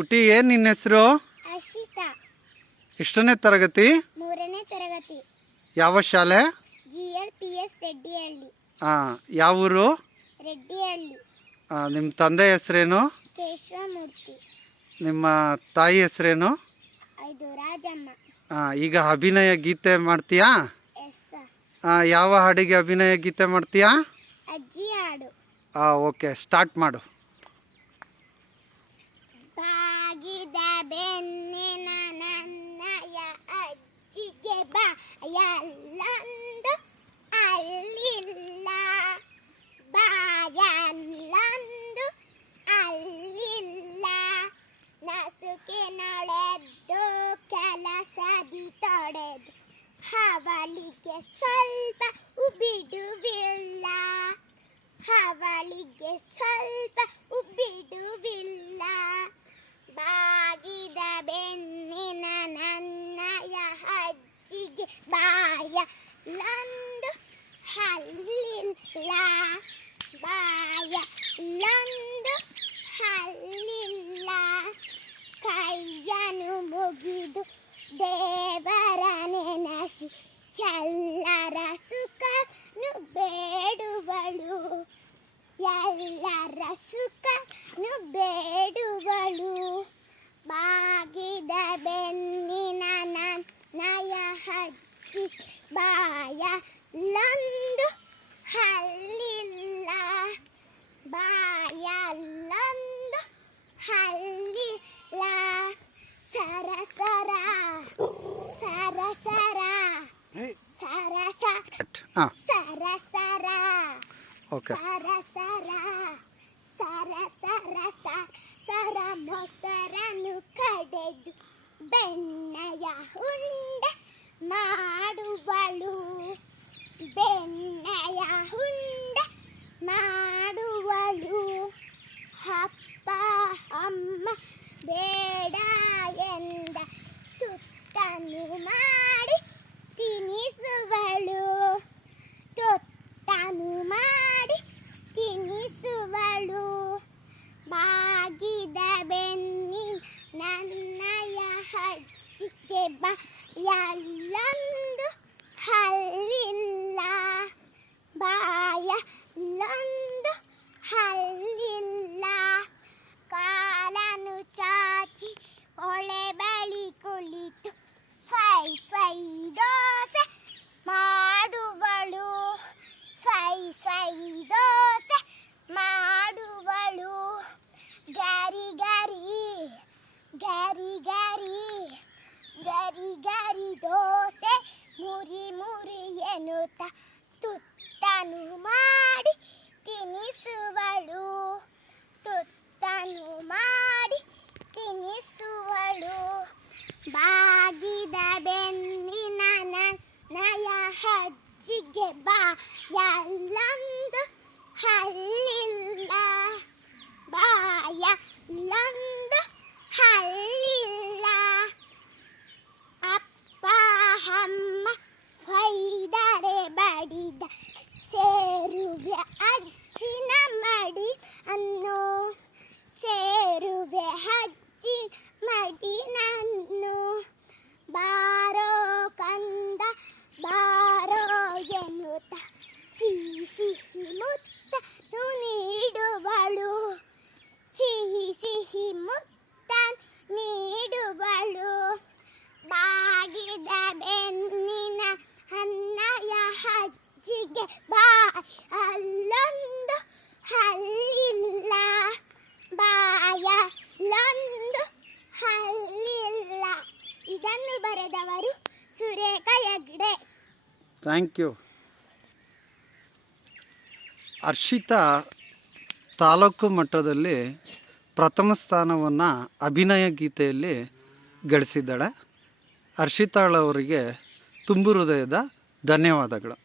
ಪುಟಿ, ಏನು ನಿನ್ನ ಹೆಸರು? ಅರ್ಷಿತಾ. ಎಷ್ಟನೇ ತರಗತಿ? 3ನೇ ತರಗತಿ. ಯಾವ ಶಾಲೆ? GLPS ರೆಡ್ಡಿಹಳ್ಳಿ. ಯಾವ ಊರು? ರೆಡ್ಡಿಹಳ್ಳಿ. ನಿಮ್ಮ ತಂದೆ ಹೆಸರೇನು? ಕೇಶವಮೂರ್ತಿ. ನಿಮ್ಮ ತಾಯಿ ಹೆಸರೇನು? ಇದು ರಾಜಮ್ಮ. ಈಗ ಅಭಿನಯ ಗೀತೆ ಮಾಡ್ತೀಯಾ? ಎಸ್. ಯಾವ ಹಾಡಿಗೆ ಅಭಿನಯ ಗೀತೆ ಮಾಡ್ತೀಯಾ? ಅಜ್ಜಿ ಹಾಡು. ಓಕೆ, ಸ್ಟಾರ್ಟ್ ಮಾಡು. ಬಾಗಿದ ಬೆನ್ನಿನ ನನ್ನಯ ಅಜ್ಜಿಗೆ ಬಾಯಲ್ಲೊಂದು ಅಲ್ಲಿಲ್ಲ, ಬಾಯಲ್ಲೊಂದು ಅಲ್ಲಿಲ್ಲ. ನಸುಕೆ ನೊಳೆದ್ದು ಕೆಲಸದಿ ತೊಡೆದು ಹವಳಿಗೆ ಸ್ವಲ್ಪ ಉಬಿಡುವಿಲ್ಲ, ಹವಳಿಗೆ ಸ್ವಲ್ಪ ಉಬಿಡುವಿಲ್ಲ. ಬಾಗಿದ ಬೆನ್ನಿನ ನನ್ನಯ ಅಜ್ಜಿಗೆ ಬಾಯಲ್ಲೊಂದು ಹಲ್ಲಿಲ್ಲ, ಬಾಯಲ್ಲೊಂದು ಹಲ್ಲಿಲ್ಲ. ಕೈಯನ್ನು ಮುಗಿದು ದೇವರ ನೆನೆಸಿ ಎಲ್ಲರ ಸುಖನು ಬೇಡುವಳು, ಎಲ್ಲರ ಸುಖನು ಬೇಡುವಳು. ಬಾಗಿದ ಬೆನ್ನಿನ ನನ್ನಯ ಅಜ್ಜಿ ಬಾಯಲ್ಲೊಂದು ಹಲ್ಲಿಲ್ಲ, ಬಾಯಲ್ಲೊಂದು ಹಲ್ಲಿಲ್ಲ. ಸರಸರ ಸರಸರ ಸರಸ ಸರಸರ ಓಕೆ. ಸರಸರ ಸರಸರ ಸರ ಮೊಸರನ್ನು ಕಡೆದು ಬೆಣ್ಣೆಯ ಉಂಡೆ ಮಾಡುವಳು, ಬೆಣ್ಣೆಯ ಉಂಡೆ ಮಾಡುವಳು. ಅಪ್ಪ ಅಮ್ಮ ಬೇಡ ಎಂದ ತುತ್ತನ್ನು ಮಾಡಿ ತಿನ್ನಿಸುವಳು, ತುತ್ತನ್ನು ಮಾಡಿ ತಿನ್ನಿಸುವಳು. ಬಾಗಿದ ಬೆನ್ನಿ ನನ್ನಯ ಅಜ್ಜಿಗೆ ಬಾಯಲ್ಲೊಂದು ಹಲ್ಲಿಲ್ಲ, ಬಾಯಲ್ಲೊಂದು ಹಲ್ಲಿಲ್ಲ. ಕಾಲನು ಚಾಚಿ ಹೊಳೆ ಬಳಿ ಕುಳಿತು ಸ್ವೈ ಸ್ವೈ ದೋಸೆ ಮಾಡುವಳು, ಸ್ವೈ ಸ್ವೈ ದೋಸೆ ಮಾಡುವಳು. ಗರಿ ಗರಿ ಗರಿ ಗರಿ ಗರಿ ಗರಿ ದೋಸೆ ಮುರಿ ಮುರಿ ಎನ್ನುತ್ತ ತುತ್ತನು ಮಾಡಿ ತಿನ್ನಿಸುವಳು, ತುತ್ತನು ಮಾಡಿ ತಿನ್ನಿಸುವಳು. ಬಾಗಿದ ಬೆನ್ನಿನ ನನ್ನಯ ಅಜ್ಜಿಗೆ ಬಾಯಲ್ಲೊಂದು ಹಲ್ಲಿಲ್ಲ, ಬಾಯಲ್ಲೊಂದು ಹಲ್ಲಿಲ್ಲ. ಅಪ್ಪ ಅಮ್ಮ ಹೊಯ್ದರೆ ಬಡಿದ ಸೇರುವೆ ಅಜ್ಜಿನ ಮಡಿ ಅನ್ನು, ಸೇರುವೆ ಅಜ್ಜಿ ಮಡಿ ನನ್ನು. ಬಾರೋ ಕಂದ ಬಾರೋ ಎನ್ನುತ್ತ ಸಿಹಿ ಸಿಹಿ ಮುತ್ತನು ನೀಡುವಳು, ಸಿಹಿ ಸಿಹಿ ಮುತ್ತ ನೀಡುವಳು. ಬಾಗಿದ ಬೆನ್ನಿನ ನನ್ನಯ ಅಜ್ಜಿಗೆ ಬಾಯಲ್ಲೊಂದು ಹಲ್ಲಿಲ್ಲ, ಬಾಯಲ್ಲೊಂದು ಹಲ್ಲಿಲ್ಲ. ಇದನ್ನು ಬರೆದವರು ಸುರೇಖಾ ಹೆಗ್ಡೆ. Thank you. ಅರ್ಷಿತಾ ತಾಲೂಕು ಮಟ್ಟದಲ್ಲಿ ಪ್ರಥಮ ಸ್ಥಾನವನ್ನು ಅಭಿನಯ ಗೀತೆಯಲ್ಲಿ ಗಳಿಸಿದ್ದಾಳೆ. ಹರ್ಷಿತಾಳವರಿಗೆ ತುಂಬು ಹೃದಯದ ಧನ್ಯವಾದಗಳು.